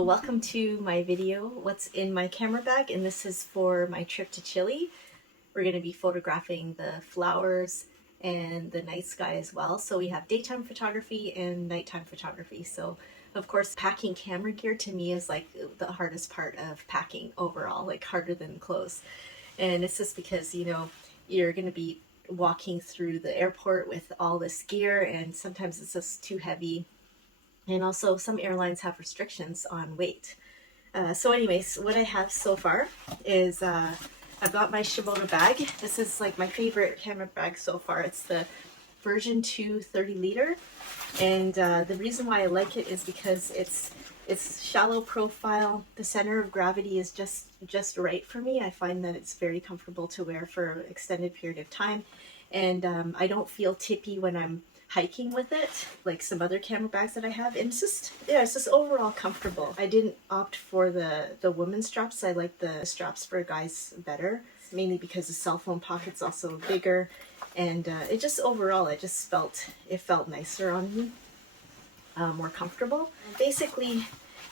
So welcome to my video, what's in my camera bag, and this is for my trip to Chile. We're going to be photographing the flowers and the night sky as well. So we have daytime photography and nighttime photography. So of course packing camera gear to me is like the hardest part of packing overall, like harder than clothes. And it's just because, you know, you're going to be walking through the airport with all this gear and sometimes it's just too heavy. And also some airlines have restrictions on weight. So anyways, what I have so far is I've got my Shimoda bag. This is like my favorite camera bag so far. It's the version 2 30-liter. And the reason why I like it is because it's shallow profile. The center of gravity is just right for me. I find that it's very comfortable to wear for an extended period of time. And I don't feel tippy when I'm hiking with it like some other camera bags that I have, and it's just overall comfortable. I didn't opt for the women's straps. I like the straps for guys better, mainly because the cell phone pocket's also bigger, and it just overall it felt nicer on me, more comfortable. Basically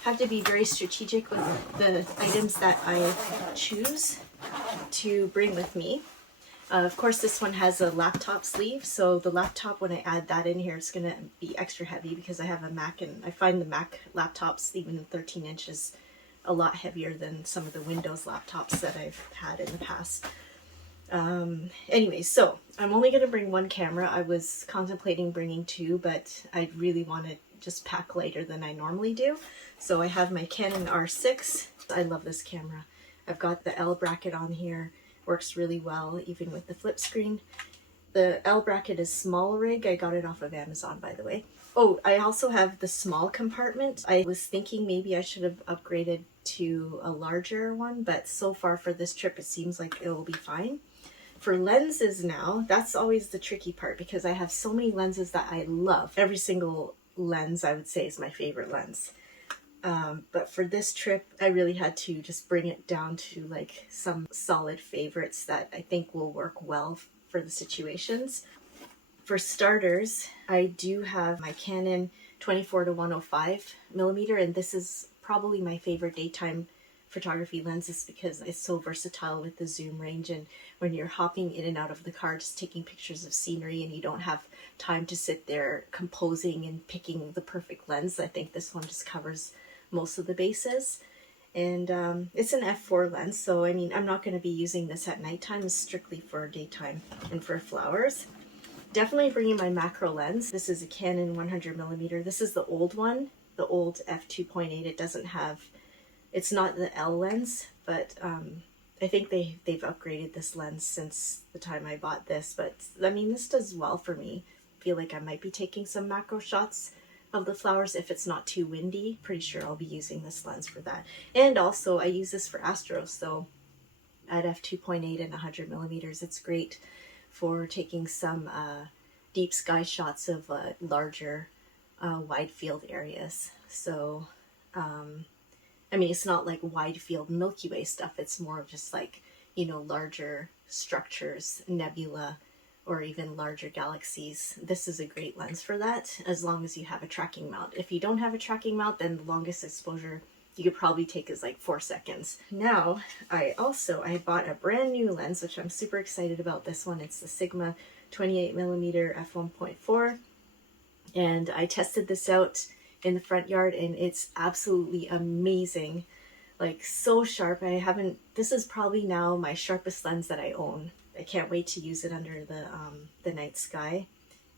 have to be very strategic with the items that I choose to bring with me. Of course, this one has a laptop sleeve, so the laptop, when I add that in here, it's going to be extra heavy because I have a Mac, and I find the Mac laptops, even 13 inches, a lot heavier than some of the Windows laptops that I've had in the past. Anyway, so I'm only going to bring one camera. I was contemplating bringing two, but I really want to just pack lighter than I normally do. So I have my Canon R6. I love this camera. I've got the L bracket on here. Works really well even with the flip screen. The L bracket is small rig. I got it off of Amazon, by the way. Oh, I also have the small compartment. I was thinking maybe I should have upgraded to a larger one, but so far for this trip it seems like it will be fine. For lenses now, that's always the tricky part because I have so many lenses that I love. Every single lens I would say is my favorite lens. But for this trip, I really had to just bring it down to like some solid favorites that I think will work well for the situations. For starters, I do have my Canon 24 to 105 millimeter, and this is probably my favorite daytime photography lenses because it's so versatile with the zoom range, and when you're hopping in and out of the car just taking pictures of scenery and you don't have time to sit there composing and picking the perfect lens, I think this one just covers most of the bases. And it's an f4 lens, so I mean I'm not going to be using this at nighttime. It's strictly for daytime and for flowers. Definitely bringing my macro lens. This is a Canon 100 millimeter. This is the old one, the old f2.8. It doesn't have, it's not the L lens, but I think they've upgraded this lens since the time I bought this. But I mean, this does well for me. I feel like I might be taking some macro shots of the flowers if it's not too windy. Pretty sure I'll be using this lens for that. And also I use this for astro, so at f2.8 and 100 millimeters, it's great for taking some deep sky shots of larger wide field areas. So I mean, it's not like wide field Milky Way stuff. It's more of just like, you know, larger structures, nebula, or even larger galaxies. This is a great lens for that, as long as you have a tracking mount. If you don't have a tracking mount, then the longest exposure you could probably take is like 4 seconds. Now, I bought a brand new lens, which I'm super excited about this one. It's the Sigma 28mm f1.4. And I tested this out in the front yard and it's absolutely amazing. Like so sharp. This is probably now my sharpest lens that I own. I can't wait to use it under the night sky.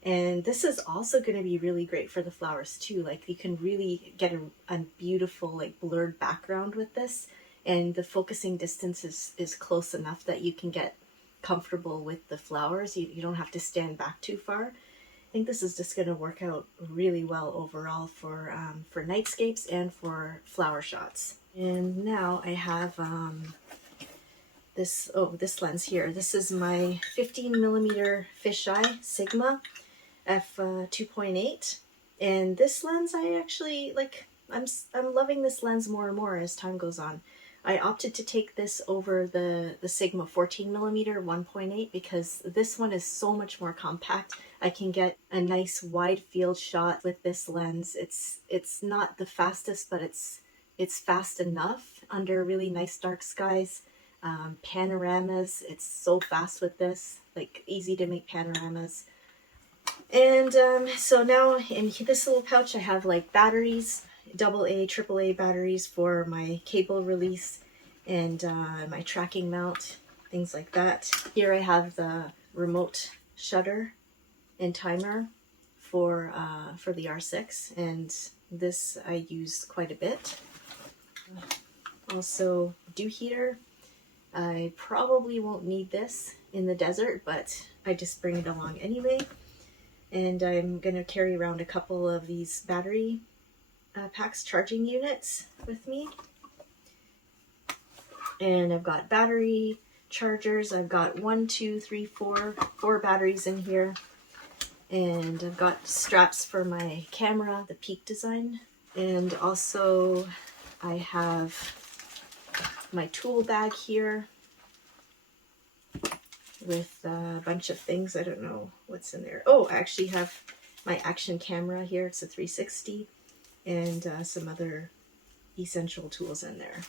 And this is also going to be really great for the flowers too. Like you can really get a beautiful like blurred background with this, and the focusing distance is close enough that you can get comfortable with the flowers. You don't have to stand back too far. I think this is just going to work out really well overall for nightscapes and for flower shots. And now I have this lens here. This is my 15mm fisheye Sigma f2.8, and this lens I actually like. I'm loving this lens more and more as time goes on. I opted to take this over the Sigma 14mm 1.8 because this one is so much more compact. I can get a nice wide field shot with this lens. It's not the fastest, but it's it's fast enough under really nice dark skies. Panoramas, it's so fast with this, like easy to make panoramas. And so now in this little pouch I have like batteries, AA, AAA batteries for my cable release and my tracking mount, things like that. Here I have the remote shutter and timer for the R6, and this I use quite a bit. Also, dew heater. I probably won't need this in the desert, but I just bring it along anyway. And I'm going to carry around a couple of these battery packs, charging units with me. And I've got battery chargers. I've got 4 batteries in here. And I've got straps for my camera, the Peak design. And also I have my tool bag here with a bunch of things. I don't know what's in there. Oh, I actually have my action camera here. It's a 360 and some other essential tools in there.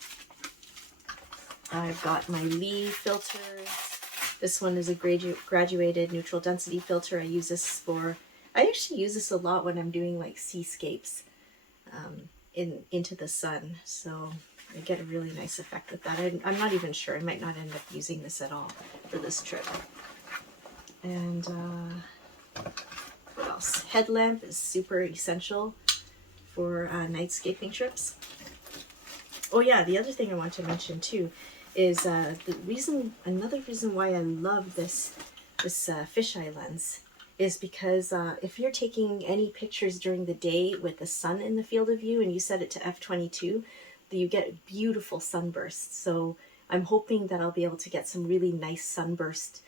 I've got my Lee filters. This one is a graduated neutral density filter. I actually use this a lot when I'm doing like seascapes into the sun. So I get a really nice effect with that. I'm not even sure. I might not end up using this at all for this trip. And what else? Headlamp is super essential for nightscaping trips. Oh yeah, the other thing I want to mention too is another reason why I love this fisheye lens is because if you're taking any pictures during the day with the sun in the field of view and you set it to f/22, you get beautiful sunbursts. So I'm hoping that I'll be able to get some really nice sunburst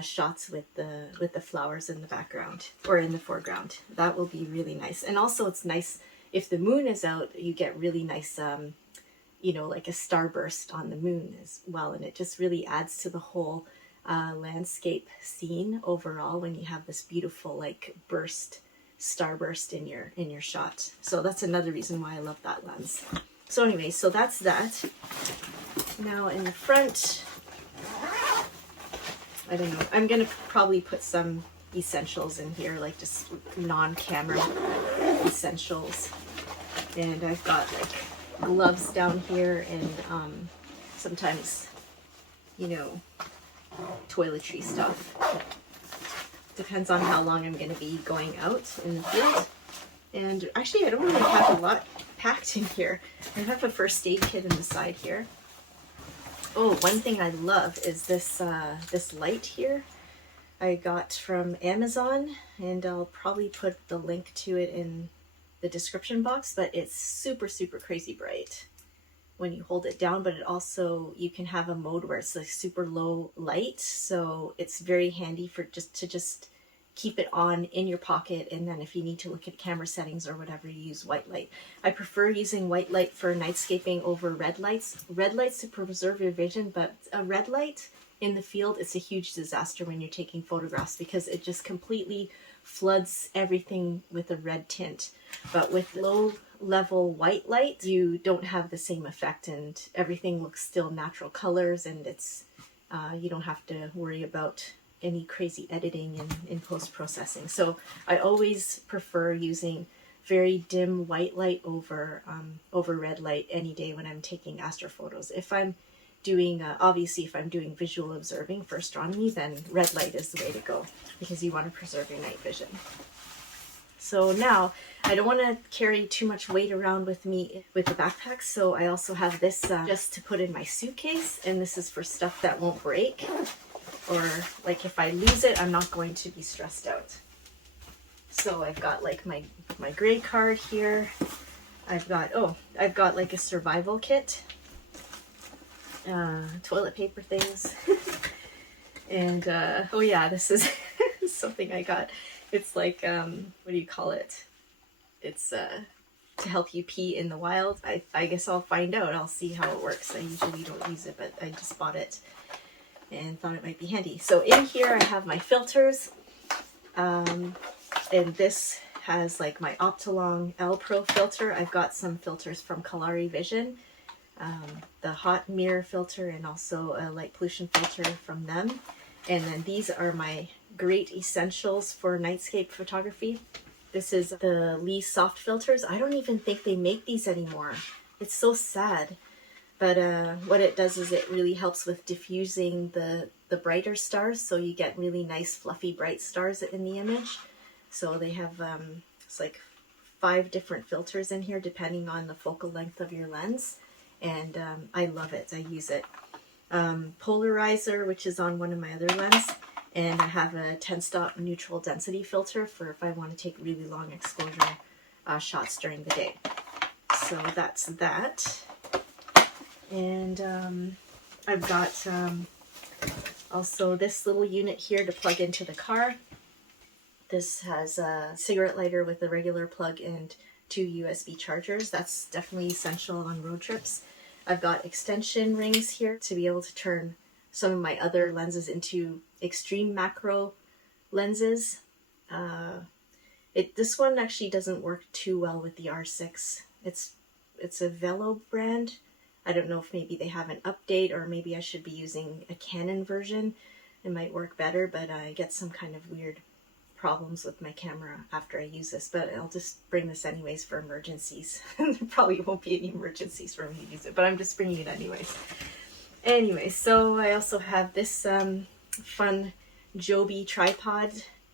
shots with the flowers in the background or in the foreground. That will be really nice. And also it's nice if the moon is out, you get really nice you know, like a starburst on the moon as well, and it just really adds to the whole landscape scene overall when you have this beautiful like starburst in your shot. So that's another reason why I love that lens. So anyway, so that's that. Now in the front, I don't know, I'm gonna probably put some essentials in here, like just non-camera essentials. And I've got like gloves down here and sometimes, you know, toiletry stuff. Depends on how long I'm going to be going out in the field. And actually I don't really have a lot packed in here. I have a first aid kit in the side here. Oh, one thing I love is this this light here. I got from Amazon, and I'll probably put the link to it in the description box, but it's super crazy bright when you hold it down, but it also, you can have a mode where it's like super low light, so it's very handy for just keep it on in your pocket, and then if you need to look at camera settings or whatever, you use white light. I prefer using white light for nightscaping over red lights. Red lights to preserve your vision, but a red light in the field, it's a huge disaster when you're taking photographs because it just completely floods everything with a red tint. But with low level white light, you don't have the same effect, and everything looks still natural colors, and it's you don't have to worry about any crazy editing in post-processing. So I always prefer using very dim white light over red light any day when I'm taking astro photos. If I'm doing, obviously if I'm doing visual observing for astronomy, then red light is the way to go because you want to preserve your night vision. So now, I don't want to carry too much weight around with me with the backpack, so I also have this just to put in my suitcase, and this is for stuff that won't break, or like if I lose it, I'm not going to be stressed out. So I've got like my gray card here. I've got like a survival kit, toilet paper things, and oh yeah, this is something I got. It's like, what do you call it? It's to help you pee in the wild. I guess I'll find out. I'll see how it works. I usually don't use it, but I just bought it and thought it might be handy. So in here I have my filters, and this has like my Optolong L Pro filter. I've got some filters from Kalari Vision, the hot mirror filter, and also a light pollution filter from them. And then these are my great essentials for nightscape photography. This is the Lee soft filters. I don't even think they make these anymore. It's so sad. But what it does is it really helps with diffusing the brighter stars, so you get really nice fluffy bright stars in the image. So they have it's like 5 different filters in here depending on the focal length of your lens, and I love it. I use it. Polarizer, which is on one of my other lenses, and I have a 10-stop neutral density filter for if I want to take really long exposure shots during the day. So that's that. And I've got also this little unit here to plug into the car. This has a cigarette lighter with a regular plug and 2 USB chargers. That's definitely essential on road trips. I've got extension rings here to be able to turn some of my other lenses into extreme macro lenses. This one actually doesn't work too well with the R6. It's a Velo brand. I don't know if maybe they have an update, or maybe I should be using a Canon version. It might work better, but I get some kind of weird problems with my camera after I use this. But I'll just bring this anyways for emergencies. There probably won't be any emergencies for me to use it, but I'm just bringing it anyways. Anyway, so I also have this fun Joby tripod,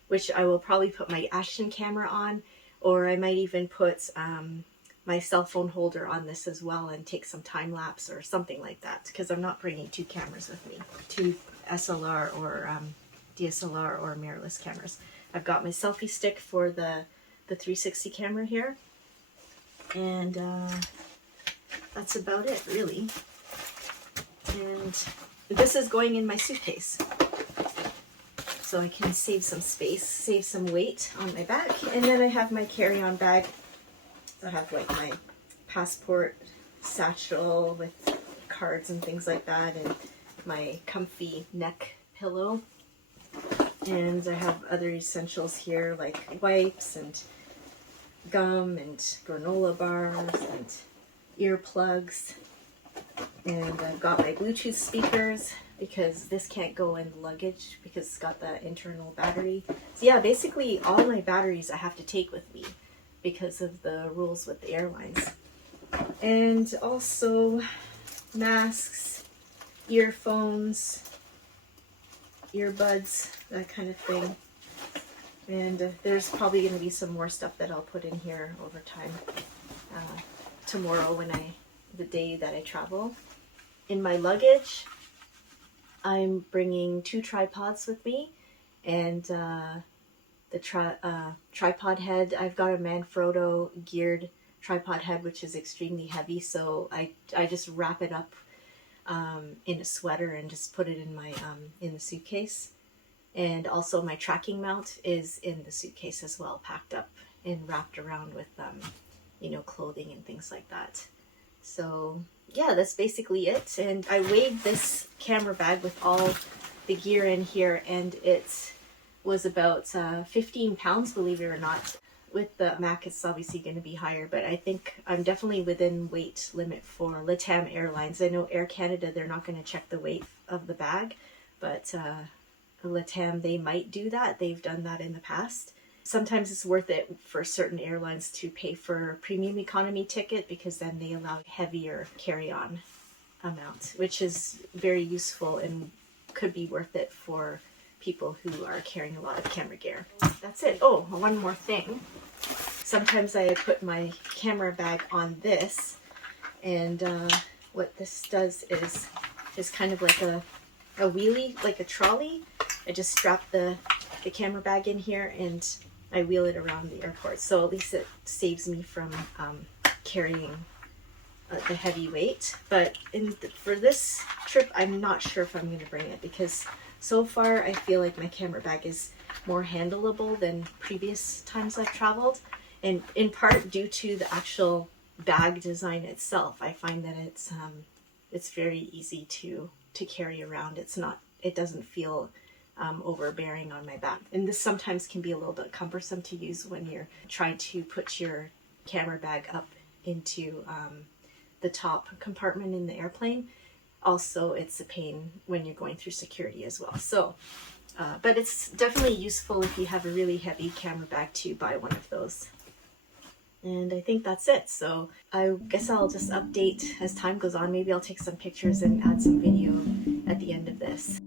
which I will probably put my action camera on, or I might even put my cell phone holder on this as well and take some time lapse or something like that, because I'm not bringing 2 cameras with me, 2 SLR or DSLR or mirrorless cameras. I've got my selfie stick for the 360 camera here, and that's about it really. And this is going in my suitcase, so I can save some space, save some weight on my back. And then I have my carry-on bag. I have like my passport satchel with cards and things like that, and my comfy neck pillow. And I have other essentials here like wipes and gum and granola bars and earplugs. And I've got my Bluetooth speakers because this can't go in luggage because it's got the internal battery. So yeah, basically all my batteries I have to take with me because of the rules with the airlines. And also masks, earphones, earbuds, that kind of thing. And there's probably going to be some more stuff that I'll put in here over time tomorrow the day that I travel. In my luggage, I'm bringing 2 tripods with me, and the tripod head. I've got a Manfrotto geared tripod head, which is extremely heavy, so I just wrap it up in a sweater and just put it in my in the suitcase. And also my tracking mount is in the suitcase as well, packed up and wrapped around with you know, clothing and things like that. So yeah, that's basically it. And I weighed this camera bag with all the gear in here, and it was about 15 pounds, believe it or not. With the Mac, it's obviously going to be higher, but I think I'm definitely within weight limit for LATAM Airlines. I know Air Canada, they're not going to check the weight of the bag, but LATAM, they might do that. They've done that in the past. Sometimes it's worth it for certain airlines to pay for premium economy ticket, because then they allow heavier carry-on amount, which is very useful and could be worth it for people who are carrying a lot of camera gear. That's it. Oh, one more thing. Sometimes I put my camera bag on this, and what this does is kind of like a wheelie, like a trolley. I just strap the camera bag in here and I wheel it around the airport. So at least it saves me from carrying the heavy weight. But for this trip, I'm not sure if I'm going to bring it, because so far I feel like my camera bag is more handleable than previous times I've traveled. And in part due to the actual bag design itself, I find that it's very easy to carry around. It doesn't feel overbearing on my back. And this sometimes can be a little bit cumbersome to use when you're trying to put your camera bag up into the top compartment in the airplane. Also, it's a pain when you're going through security as well. So, but it's definitely useful if you have a really heavy camera bag to buy one of those. And I think that's it. So I guess I'll just update as time goes on. Maybe I'll take some pictures and add some video at the end of this.